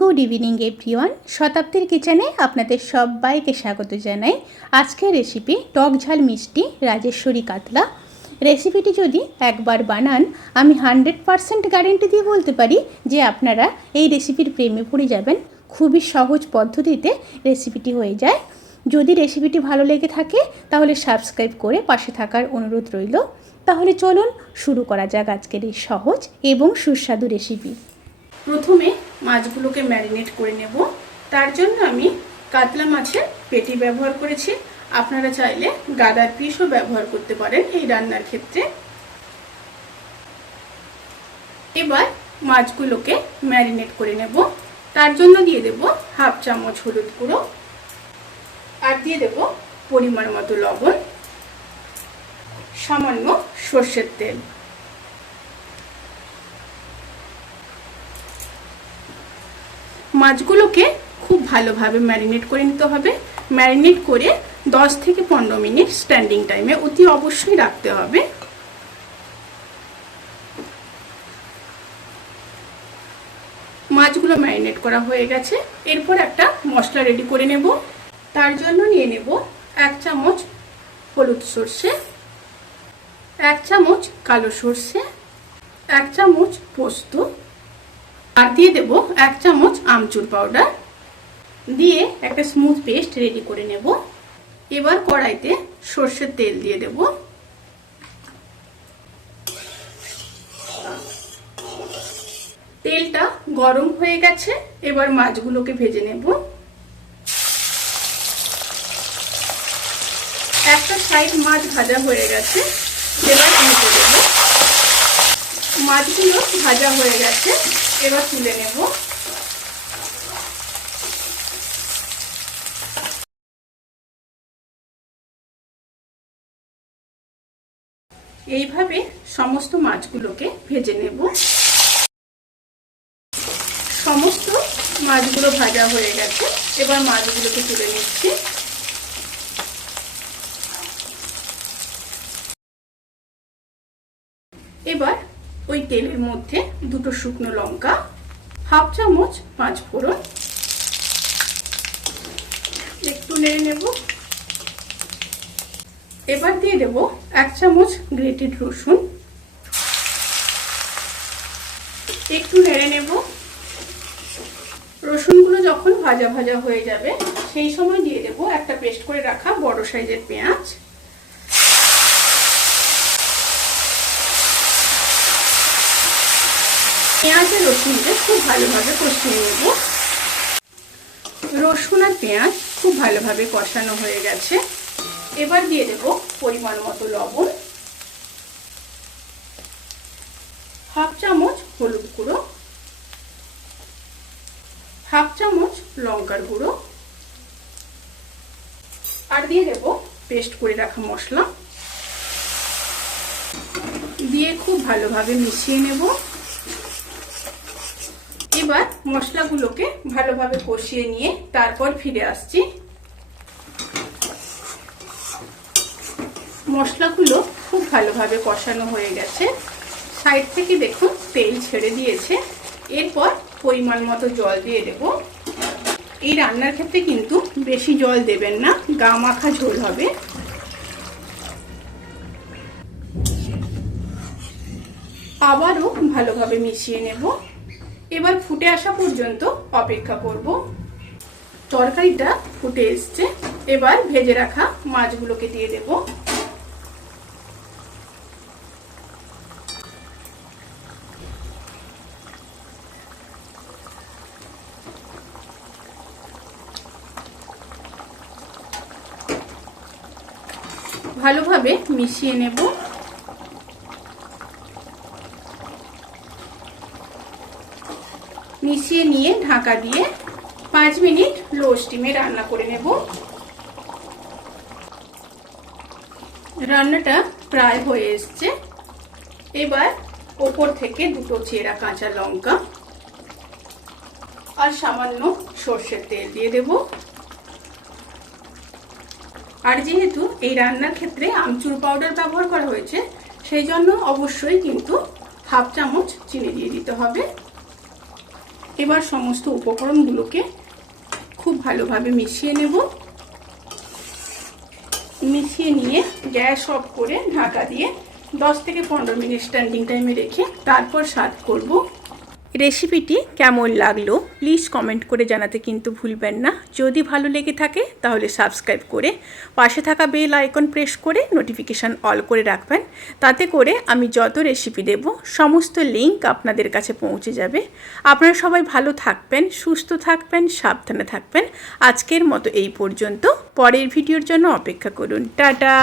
Good evening everyone. শতাব্দীর কিচেনে আপনাদের সবাইকে স্বাগত জানাই। আজকের রেসিপি টক ঝাল মিষ্টি রাজেশ্বরী কাতলা। রেসিপিটি যদি একবার বানান, আমি 100% গ্যারেন্টি দিয়ে বলতে পারি যে আপনারা এই রেসিপির প্রেমে পড়ে যাবেন। খুবই সহজ পদ্ধতিতে রেসিপিটি হয়ে যায়। যদি রেসিপিটি ভালো লেগে থাকে তাহলে সাবস্ক্রাইব করে পাশে থাকার অনুরোধ রইল। তাহলে চলুন শুরু করা যাক আজকের এই সহজ এবং সুস্বাদু রেসিপি। প্রথমে মাছগুলোকে ম্যারিনেট করে নেব। তার জন্য আমি কাতলা মাছের পেটি ব্যবহার করেছি। আপনারা চাইলে গাদার পিসও ব্যবহার করতে পারেন এই রান্নার ক্ষেত্রে। এবার মাছগুলোকে ম্যারিনেট করে নেব। তার জন্য দিয়ে দেব হাফ চামচ হলুদ গুঁড়ো, আর দিয়ে দেব পরিমাণ মতো লবণ, সামান্য সর্ষের তেল। মাছগুলোকে খুব ভালোভাবে ম্যারিনেট করে নিতে হবে। ম্যারিনেট করে 10 থেকে 15 মিনিট স্ট্যান্ডিং টাইমে অতি অবশ্যই রাখতে হবে। মাছগুলো ম্যারিনেট করা হয়ে গেছে। এরপর একটা মশলা রেডি করে নেব। তার জন্য নিয়ে নেব 1 চামচ হলুদ সর্ষে, 1 চামচ কালো সর্ষে, 1 চামচ পোস্ত, আর দিয়ে দেব 1 চামচ আমচুর পাউডার। দিয়ে একটা স্মুথ পেস্ট রেডি করে নেব। এবার কড়াইতে সর্ষের তেল দিয়ে দেব। তেলটা গরম হয়ে গেছে। এবার মাছগুলোকে ভেজে নেব। একটা সাইড মাছ ভাজা হয়ে গেছে, এবার উল্টে দেব। মাছগুলো ভাজা হয়ে গেছে, এবার তুলে নেব। এইভাবে সমস্ত মাছগুলোকে ভেজে নেব। সমস্ত মাছগুলো ভাজা হয়ে গেছে, এবার মাছগুলোকে তুলে নিচ্ছি। এবার ওই তেলের মধ্যে 2টো শুকনো লঙ্কা, হাফ চামচ 5 ফোড়ন, একটু নেড়ে নেব। এবার দিয়ে দেব 1 চামচ গ্রেটেড রসুন, একটু নেড়ে নেব। রসুনগুলো যখন ভাজা ভাজা হয়ে যাবে সেই সময় দিয়ে দেব একটা পেস্ট করে রাখা বড় সাইজের পেঁয়াজ। পেঁয়াজ আর রসুনকে খুব ভালোভাবে কষিয়ে নেব। রসুন আর পেঁয়াজ খুব ভালোভাবে কষানো হয়ে গেছে। এবার দিয়ে দেব পরিমাণ মতো লবণ, হাফ চামচ হলুদ গুঁড়ো, হাফ চামচ লঙ্কার গুঁড়ো, আর দিয়ে দেব পেস্ট করে রাখা মশলা। দিয়ে খুব ভালোভাবে মিশিয়ে নেব। এবার মশলাগুলোকে ভালোভাবে কষিয়ে নিয়ে তারপর ফিরে আসছি। মশলাগুলো খুব ভালোভাবে কষানো হয়ে গেছে। সাইড থেকে দেখুন তেল ছেড়ে দিয়েছে। এরপর পরিমাণ মতো জল দিয়ে দেব। এই রান্নার ক্ষেত্রে কিন্তু বেশি জল দেবেন না, গা মাখা ঝোল হবে। আবারও ভালোভাবে মিশিয়ে নেব। এবার ফুটে আসা পর্যন্ত অপেক্ষা করব। তরকারিটা ফুটে এসছে। এবার ভেজে রাখা মাছগুলোকে দিয়ে দেব। ভালোভাবে মিশিয়ে নেব। মিশিয়ে নিয়ে ঢাকা দিয়ে 5 মিনিট লো স্টিমে রান্না করে নেব। রান্নাটা প্রায় হয়ে এসছে। এবার ওপর থেকে 2টো চেরা কাঁচা লঙ্কা আর সামান্য সর্ষের তেল দিয়ে দেব। আর যেহেতু এই রান্নার ক্ষেত্রে আমচুর পাউডার ব্যবহার করা হয়েছে, সেই জন্য অবশ্যই কিন্তু হাফ চামচ চিনি দিয়ে দিতে হবে। এবার সমস্ত উপকরণগুলোকে খুব ভালোভাবে মিশিয়ে নেব। মিশিয়ে নিয়ে গ্যাস অফ করে ঢাকা দিয়ে 10 থেকে 15 মিনিট স্ট্যান্ডিং টাইমে রেখে তারপর সার্ভ করব। রেসিপিটি কেমন লাগলো প্লিজ কমেন্ট করে জানাতে কিন্তু ভুলবেন না। যদি ভালো লেগে থাকে তাহলে সাবস্ক্রাইব করে পাশে থাকা বেল আইকন প্রেস করে নোটিফিকেশান অল করে রাখবেন। তাতে করে আমি যত রেসিপি দেব সমস্ত লিঙ্ক আপনাদের কাছে পৌঁছে যাবে। আপনারা সবাই ভালো থাকবেন, সুস্থ থাকবেন, সাবধানে থাকবেন। আজকের মতো এই পর্যন্ত। পরের ভিডিওর জন্য অপেক্ষা করুন। টাটা।